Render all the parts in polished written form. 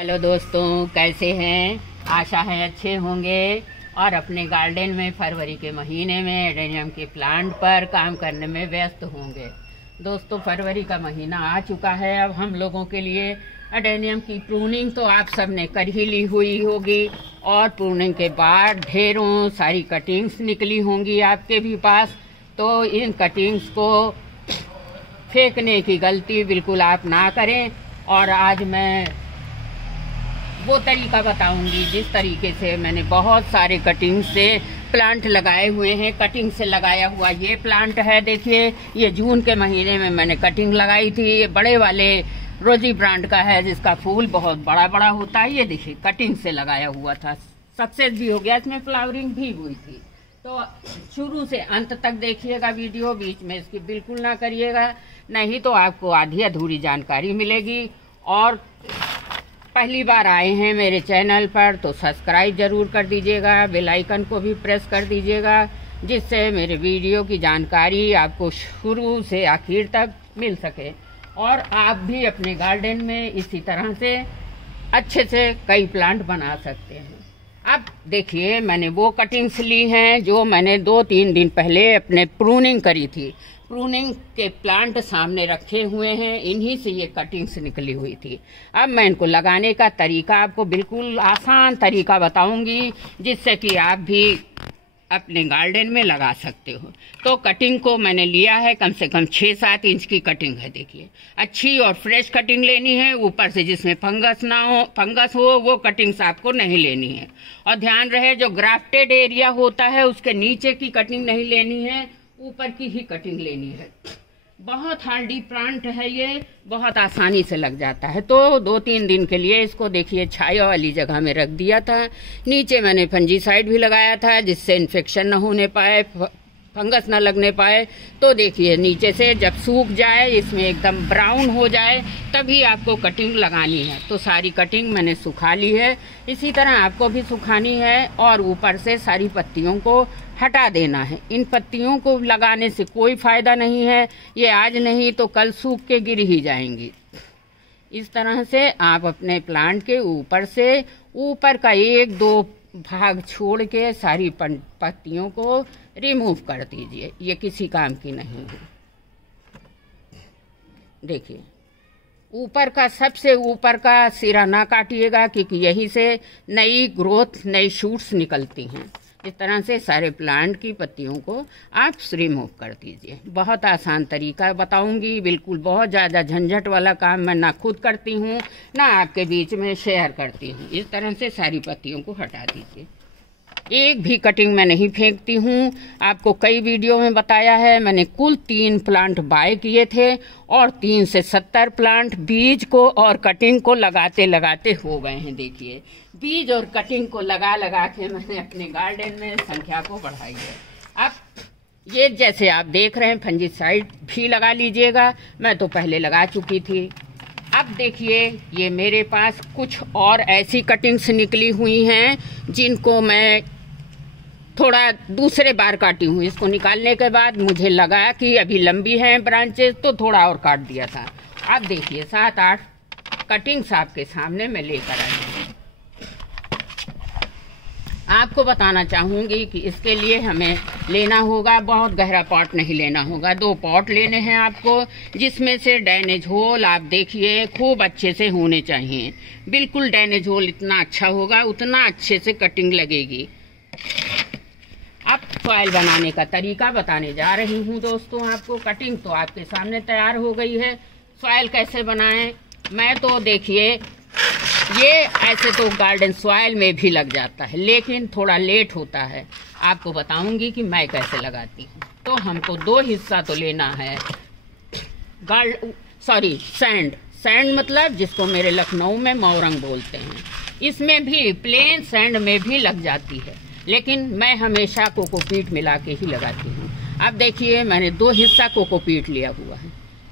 Hello दोस्तों, कैसे हैं? आशा है अच्छे होंगे और अपने गार्डन में फरवरी के महीने में एडेनियम के प्लांट पर काम करने में व्यस्त होंगे। दोस्तों, फरवरी का महीना आ चुका है। अब हम लोगों के लिए एडेनियम की प्रूनिंग तो आप सब ने कर ही ली हुई होगी और प्रूनिंग के बाद ढेरों सारी कटिंग्स निकली होंगी आपके भी पास। तो इन कटिंग्स को फेंकने की गलती बिल्कुल आप ना करें। और आज मैं वो तरीका बताऊंगी जिस तरीके से मैंने बहुत सारे कटिंग से प्लांट लगाए हुए हैं। कटिंग से लगाया हुआ ये प्लांट है, देखिए, ये जून के महीने में मैंने कटिंग लगाई थी। ये बड़े वाले रोजी ब्रांड का है जिसका फूल बहुत बड़ा बड़ा होता है। ये देखिए, कटिंग से लगाया हुआ था, सक्सेस भी हो गया, इसमें फ्लावरिंग भी हुई थी। तो शुरू से अंत तक देखिएगा वीडियो, बीच में इसकी बिल्कुल ना करिएगा, नहीं तो आपको आधी अधूरी जानकारी मिलेगी। और पहली बार आए हैं मेरे चैनल पर तो सब्सक्राइब जरूर कर दीजिएगा, बेल आइकन को भी प्रेस कर दीजिएगा, जिससे मेरे वीडियो की जानकारी आपको शुरू से आखिर तक मिल सके और आप भी अपने गार्डन में इसी तरह से अच्छे से कई प्लांट बना सकते हैं। अब देखिए, मैंने वो कटिंग्स ली हैं जो मैंने 2-3 दिन पहले अपने प्रूनिंग करी थी। प्रूनिंग के प्लांट सामने रखे हुए हैं, इन्हीं से ये कटिंग्स निकली हुई थी। अब मैं इनको लगाने का तरीका आपको बिल्कुल आसान तरीका बताऊंगी, जिससे कि आप भी अपने गार्डन में लगा सकते हो। तो कटिंग को मैंने लिया है, कम से कम 6-7 इंच की कटिंग है। देखिए, अच्छी और फ्रेश कटिंग लेनी है, ऊपर से जिसमें फंगस हो वो कटिंग्स आपको नहीं लेनी है। और ध्यान रहे, जो ग्राफ्टेड एरिया होता है उसके नीचे की कटिंग नहीं लेनी है, ऊपर की ही कटिंग लेनी है। बहुत हार्डी प्लांट है ये, बहुत आसानी से लग जाता है। तो 2-3 दिन के लिए इसको देखिए छाया वाली जगह में रख दिया था। नीचे मैंने फंजीसाइड भी लगाया था जिससे इन्फेक्शन न होने पाए, फंगस न लगने पाए। तो देखिए, नीचे से जब सूख जाए, इसमें एकदम ब्राउन हो जाए, तभी आपको कटिंग लगानी है। तो सारी कटिंग मैंने सुखा ली है, इसी तरह आपको भी सुखानी है और ऊपर से सारी पत्तियों को हटा देना है। इन पत्तियों को लगाने से कोई फायदा नहीं है, ये आज नहीं तो कल सूख के गिर ही जाएंगी। इस तरह से आप अपने प्लांट के ऊपर से ऊपर का 1-2 भाग छोड़ के सारी पत्तियों को रिमूव कर दीजिए, ये किसी काम की नहीं है। देखिए, ऊपर का सबसे ऊपर का सिरा ना काटिएगा, क्योंकि यहीं से नई ग्रोथ, नई शूट्स निकलती हैं। इस तरह से सारे प्लांट की पत्तियों को आप रिमूव कर दीजिए। बहुत आसान तरीका बताऊंगी, बिल्कुल बहुत ज़्यादा झंझट वाला काम मैं ना खुद करती हूँ ना आपके बीच में शेयर करती हूँ। इस तरह से सारी पत्तियों को हटा दीजिए। एक भी कटिंग मैं नहीं फेंकती हूँ, आपको कई वीडियो में बताया है। मैंने कुल 3 प्लांट बाय किए थे और 3 से 70 प्लांट बीज को और कटिंग को लगाते लगाते हो गए हैं। देखिए, बीज और कटिंग को लगा लगा के मैंने अपने गार्डन में संख्या को बढ़ाई है। अब ये जैसे आप देख रहे हैं, फंजीसाइड भी लगा लीजिएगा, मैं तो पहले लगा चुकी थी। अब देखिए, ये मेरे पास कुछ और ऐसी कटिंग्स निकली हुई हैं जिनको मैं थोड़ा दूसरे बार काटी हूँ। इसको निकालने के बाद मुझे लगा कि अभी लंबी हैं ब्रांचेस, तो थोड़ा और काट दिया था। अब देखिए, 7-8 कटिंग्स आपके सामने मैं लेकर आई हूँ। आपको बताना चाहूँगी कि इसके लिए हमें लेना होगा, बहुत गहरा पॉट नहीं लेना होगा, 2 पॉट लेने हैं आपको, जिसमें से ड्रेनेज होल आप देखिए खूब अच्छे से होने चाहिए। बिल्कुल ड्रेनेज होल इतना अच्छा होगा उतना अच्छे से कटिंग लगेगी। अब सॉइल बनाने का तरीका बताने जा रही हूँ दोस्तों आपको। कटिंग तो आपके सामने तैयार हो गई है, सॉइल कैसे बनाएं। मैं तो देखिए, ये ऐसे तो गार्डन सॉइल में भी लग जाता है, लेकिन थोड़ा लेट होता है। आपको बताऊंगी कि मैं कैसे लगाती हूँ। तो हमको 2 हिस्सा तो लेना है सैंड मतलब जिसको मेरे लखनऊ में मोरंग बोलते हैं। इसमें भी प्लेन सैंड में भी लग जाती है, लेकिन मैं हमेशा कोकोपीट मिला के ही लगाती हूँ। अब देखिए, मैंने 2 हिस्सा कोकोपीट लिया हुआ है।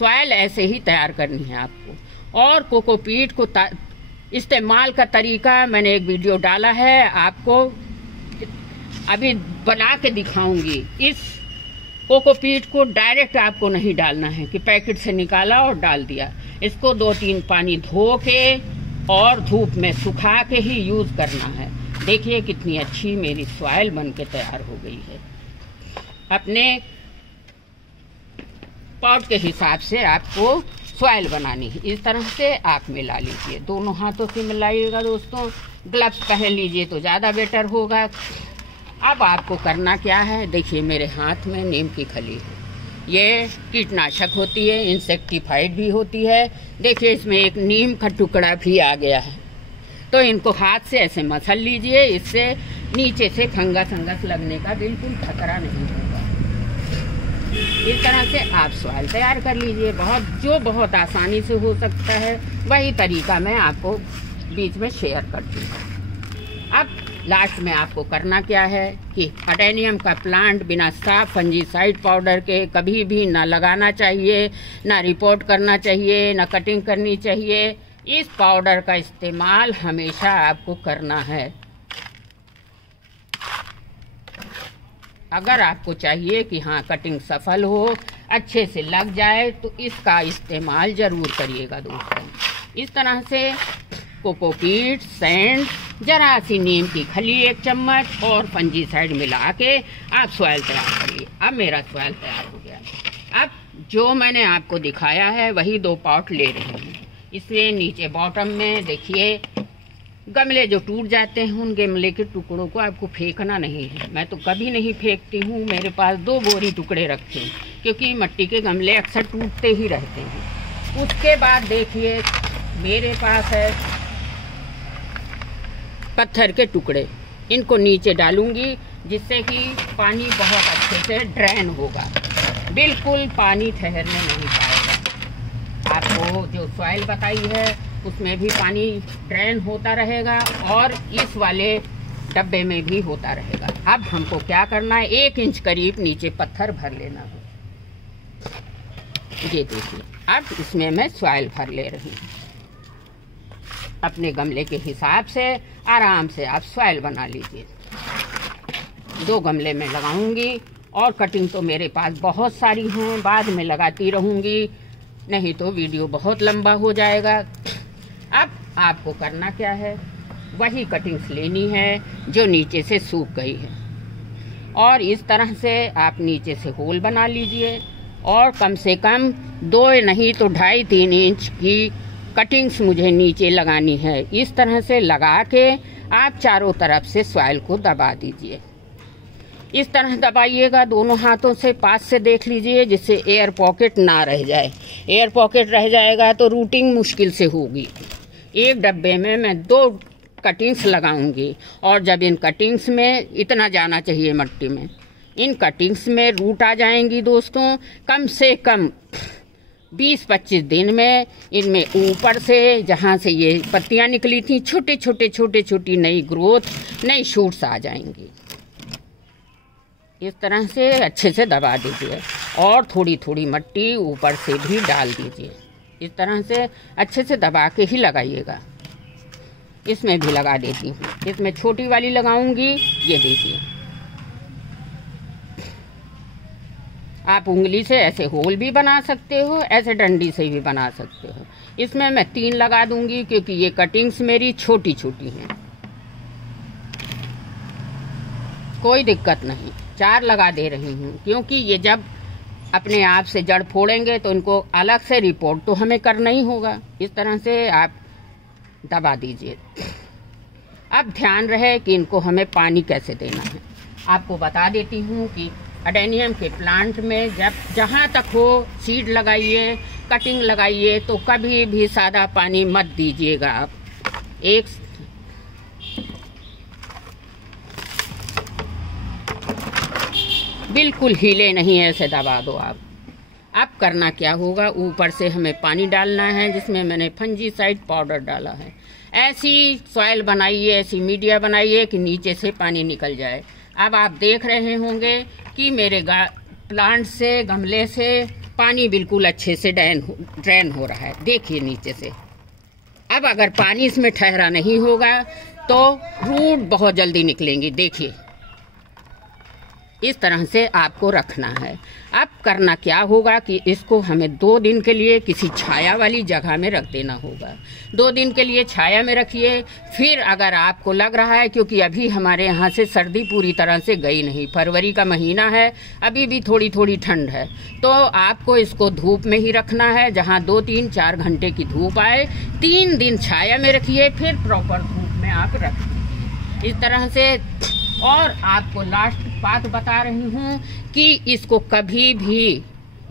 सॉइल ऐसे ही तैयार करनी है आपको। और कोकोपीट को इस्तेमाल का तरीका मैंने एक वीडियो डाला है, आपको अभी बना के दिखाऊंगी। इस कोकोपीट को डायरेक्ट आपको नहीं डालना है कि पैकेट से निकाला और डाल दिया। इसको 2-3 पानी धो के और धूप में सुखा के ही यूज़ करना है। देखिए कितनी अच्छी मेरी सॉइल बन के तैयार हो गई है। अपने पॉट के हिसाब से आपको सॉइल बनानी है। इस तरह से आप मिला लीजिए, दोनों हाथों से मिलाइएगा दोस्तों। ग्लव्स पहन लीजिए तो ज़्यादा बेटर होगा। अब आपको करना क्या है, देखिए मेरे हाथ में नीम की खली है। ये कीटनाशक होती है, इंसेक्टिफाइड भी होती है। देखिए इसमें एक नीम का टुकड़ा भी आ गया है। तो इनको हाथ से ऐसे मसल लीजिए, इससे नीचे से फंगस लगने का बिल्कुल खतरा नहीं होगा। इस तरह से आप सॉइल तैयार कर लीजिए। बहुत आसानी से हो सकता है, वही तरीका मैं आपको बीच में शेयर करती हूँ। अब लास्ट में आपको करना क्या है कि अडेनियम का प्लांट बिना साफ फंजीसाइड पाउडर के कभी भी ना लगाना चाहिए, ना रिपोर्ट करना चाहिए, ना कटिंग करनी चाहिए। इस पाउडर का इस्तेमाल हमेशा आपको करना है। अगर आपको चाहिए कि हाँ कटिंग सफल हो, अच्छे से लग जाए, तो इसका इस्तेमाल ज़रूर करिएगा दोस्तों। इस तरह से कोकोपीट, सैंड, जरा सी नीम की खली 1 चम्मच और फंजीसाइड मिला के आप सॉइल तैयार करिए। अब मेरा सॉइल तैयार हो गया। अब जो मैंने आपको दिखाया है वही 2 पॉट ले रही हूँ। इसमें नीचे बॉटम में देखिए गमले जो टूट जाते हैं, उन गमले के टुकड़ों को आपको फेंकना नहीं है। मैं तो कभी नहीं फेंकती हूँ, मेरे पास 2 बोरी टुकड़े रखे हैं, क्योंकि मिट्टी के गमले अक्सर टूटते ही रहते हैं। उसके बाद देखिए मेरे पास है पत्थर के टुकड़े, इनको नीचे डालूंगी जिससे कि पानी बहुत अच्छे से ड्रेन होगा, बिल्कुल पानी ठहरने नहीं पाएगा। आपको जो सॉइल बताई है उसमें भी पानी ड्रेन होता रहेगा और इस वाले डब्बे में भी होता रहेगा। अब हमको क्या करना है, 1 इंच करीब नीचे पत्थर भर लेना है। ये देखिए अब इसमें मैं सॉइल भर ले रही हूँ। अपने गमले के हिसाब से आराम से आप सॉइल बना लीजिए। 2 गमले में लगाऊंगी और कटिंग तो मेरे पास बहुत सारी हैं, बाद में लगाती रहूंगी, नहीं तो वीडियो बहुत लंबा हो जाएगा। अब आपको करना क्या है, वही कटिंग्स लेनी है जो नीचे से सूख गई है और इस तरह से आप नीचे से होल बना लीजिए और कम से कम 2 नहीं तो 2.5-3 इंच की कटिंग्स मुझे नीचे लगानी है। इस तरह से लगा के आप चारों तरफ से सॉइल को दबा दीजिए। इस तरह दबाइएगा दोनों हाथों से, पास से देख लीजिए जिससे एयर पॉकेट ना रह जाए। एयर पॉकेट रह जाएगा तो रूटिंग मुश्किल से होगी। एक डब्बे में मैं 2 कटिंग्स लगाऊंगी और जब इन कटिंग्स में इतना जाना चाहिए मिट्टी में, इन कटिंग्स में रूट आ जाएंगी दोस्तों। कम से कम 20-25 दिन में इनमें ऊपर से जहाँ से ये पत्तियाँ निकली थी छोटी नई ग्रोथ, नई शूट्स आ जाएंगी। इस तरह से अच्छे से दबा दीजिए और थोड़ी मिट्टी ऊपर से भी डाल दीजिए। इस तरह से अच्छे से दबा के ही लगाइएगा। इसमें भी लगा देती हूँ, इसमें छोटी वाली लगाऊंगी। ये देखिए आप उंगली से ऐसे होल भी बना सकते हो, ऐसे डंडी से भी बना सकते हो। इसमें मैं 3 लगा दूंगी क्योंकि ये कटिंग्स मेरी छोटी हैं, कोई दिक्कत नहीं। 4 लगा दे रही हूँ क्योंकि ये जब अपने आप से जड़ फोड़ेंगे तो इनको अलग से रिपोर्ट तो हमें करना ही होगा। इस तरह से आप दबा दीजिए। अब ध्यान रहे कि इनको हमें पानी कैसे देना है। आपको बता देती हूँ कि अडेनियम के प्लांट में जहाँ तक हो सीड लगाइए, कटिंग लगाइए, तो कभी भी सादा पानी मत दीजिएगा। आप बिल्कुल हिले नहीं, ऐसे दबा दो आप। अब करना क्या होगा, ऊपर से हमें पानी डालना है जिसमें मैंने फंजीसाइड पाउडर डाला है। ऐसी सॉइल बनाइए, ऐसी मीडिया बनाइए कि नीचे से पानी निकल जाए। अब आप देख रहे होंगे कि मेरे प्लांट से, गमले से पानी बिल्कुल अच्छे से ड्रेन हो रहा है। देखिए नीचे से। अब अगर पानी इसमें ठहरा नहीं होगा तो रूट बहुत जल्दी निकलेंगी। देखिए इस तरह से आपको रखना है। अब करना क्या होगा कि इसको हमें 2 दिन के लिए किसी छाया वाली जगह में रख देना होगा। 2 दिन के लिए छाया में रखिए। फिर अगर आपको लग रहा है, क्योंकि अभी हमारे यहाँ से सर्दी पूरी तरह से गई नहीं, फरवरी का महीना है, अभी भी थोड़ी थोड़ी ठंड है, तो आपको इसको धूप में ही रखना है, जहाँ 2, 3, 4 घंटे की धूप आए। 3 दिन छाया में रखिए, फिर प्रॉपर धूप में आप रखिए इस तरह से। और आपको लास्ट बात बता रही हूँ कि इसको कभी भी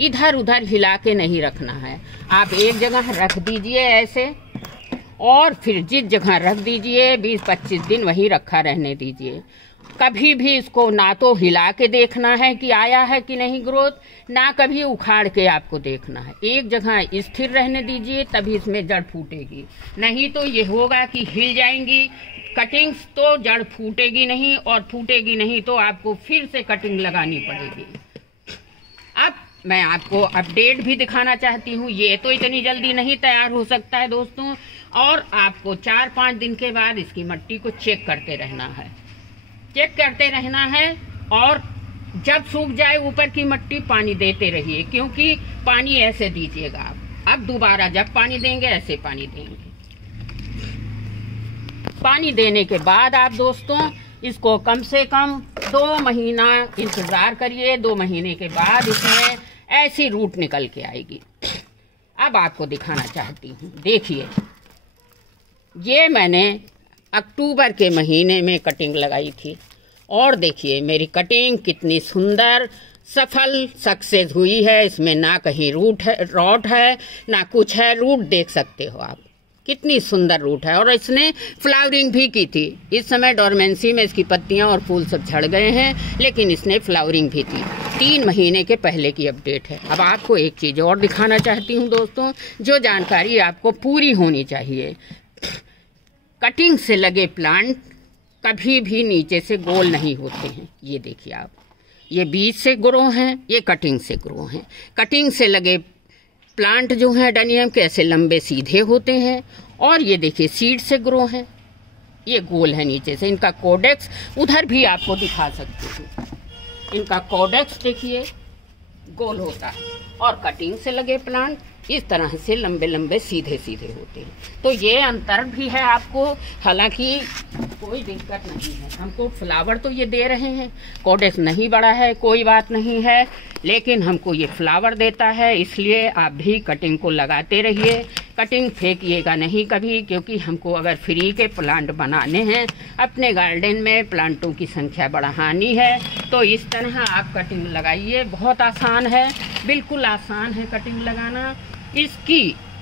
इधर उधर हिला के नहीं रखना है। आप एक जगह रख दीजिए ऐसे, और फिर जिस जगह रख दीजिए 20-25 दिन वहीं रखा रहने दीजिए। कभी भी इसको ना तो हिला के देखना है कि आया है कि नहीं ग्रोथ, ना कभी उखाड़ के आपको देखना है। एक जगह स्थिर रहने दीजिए, तभी इसमें जड़ फूटेगी। नहीं तो ये होगा कि हिल जाएंगी कटिंग्स, तो जड़ फूटेगी नहीं, और फूटेगी नहीं तो आपको फिर से कटिंग लगानी पड़ेगी। अब मैं आपको अपडेट भी दिखाना चाहती हूँ। ये तो इतनी जल्दी नहीं तैयार हो सकता है दोस्तों, और आपको 4-5 दिन के बाद इसकी मिट्टी को चेक करते रहना है। चेक करते रहना है, और जब सूख जाए ऊपर की मिट्टी पानी देते रहिए, क्योंकि पानी ऐसे दीजिएगा आप। अब दोबारा जब पानी देंगे ऐसे पानी देंगे। पानी देने के बाद आप दोस्तों इसको कम से कम 2 महीना इंतजार करिए। 2 महीने के बाद इसमें ऐसी रूट निकल के आएगी। अब आपको दिखाना चाहती हूँ, देखिए ये मैंने अक्टूबर के महीने में कटिंग लगाई थी, और देखिए मेरी कटिंग कितनी सुंदर सफल सक्सेस हुई है। इसमें ना कहीं रॉट है ना कुछ है। रूट देख सकते हो आप, कितनी सुंदर रूट है, और इसने फ्लावरिंग भी की थी। इस समय डोरमेंसी में इसकी पत्तियां और फूल सब झड़ गए हैं, लेकिन इसने फ्लावरिंग भी थी। 3 महीने के पहले की अपडेट है। अब आपको एक चीज़ और दिखाना चाहती हूँ दोस्तों, जो जानकारी आपको पूरी होनी चाहिए। कटिंग से लगे प्लांट कभी भी नीचे से गोल नहीं होते हैं। ये देखिए आप, ये बीज से ग्रो हैं, ये कटिंग से ग्रो हैं। कटिंग से लगे प्लांट जो हैं एडेनियम के ऐसे लंबे सीधे होते हैं, और ये देखिए सीड से ग्रो हैं, ये गोल है नीचे से। इनका कोडेक्स उधर भी आपको दिखा सकते हैं। इनका कोडेक्स देखिए गोल होता है, और कटिंग से लगे प्लांट इस तरह से लंबे लंबे सीधे सीधे होते हैं। तो ये अंतर भी है आपको, हालांकि कोई दिक्कत नहीं है। हमको फ्लावर तो ये दे रहे हैं, कोडेक्स नहीं बड़ा है, कोई बात नहीं है, लेकिन हमको ये फ्लावर देता है। इसलिए आप भी कटिंग को लगाते रहिए, कटिंग फेंकिएगा नहीं कभी, क्योंकि हमको अगर फ्री के प्लांट बनाने हैं, अपने गार्डन में प्लांटों की संख्या बढ़ानी है, तो इस तरह आप कटिंग लगाइए। बहुत आसान है, बिल्कुल आसान है कटिंग लगाना।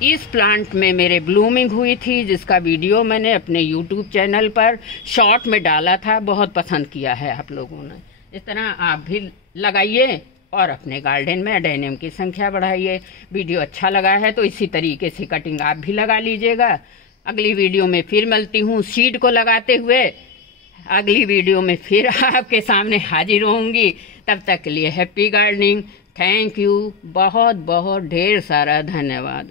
इस प्लांट में मेरे ब्लूमिंग हुई थी, जिसका वीडियो मैंने अपने YouTube चैनल पर शॉर्ट में डाला था। बहुत पसंद किया है आप लोगों ने। इस तरह आप भी लगाइए और अपने गार्डन में एडेनियम की संख्या बढ़ाइए। वीडियो अच्छा लगा है तो इसी तरीके से कटिंग आप भी लगा लीजिएगा। अगली वीडियो में फिर मिलती हूँ सीड को लगाते हुए। अगली वीडियो में फिर आपके सामने हाजिर होंगी। तब तक के लिए हैप्पी गार्डनिंग। थैंक यू, बहुत बहुत ढेर सारा धन्यवाद।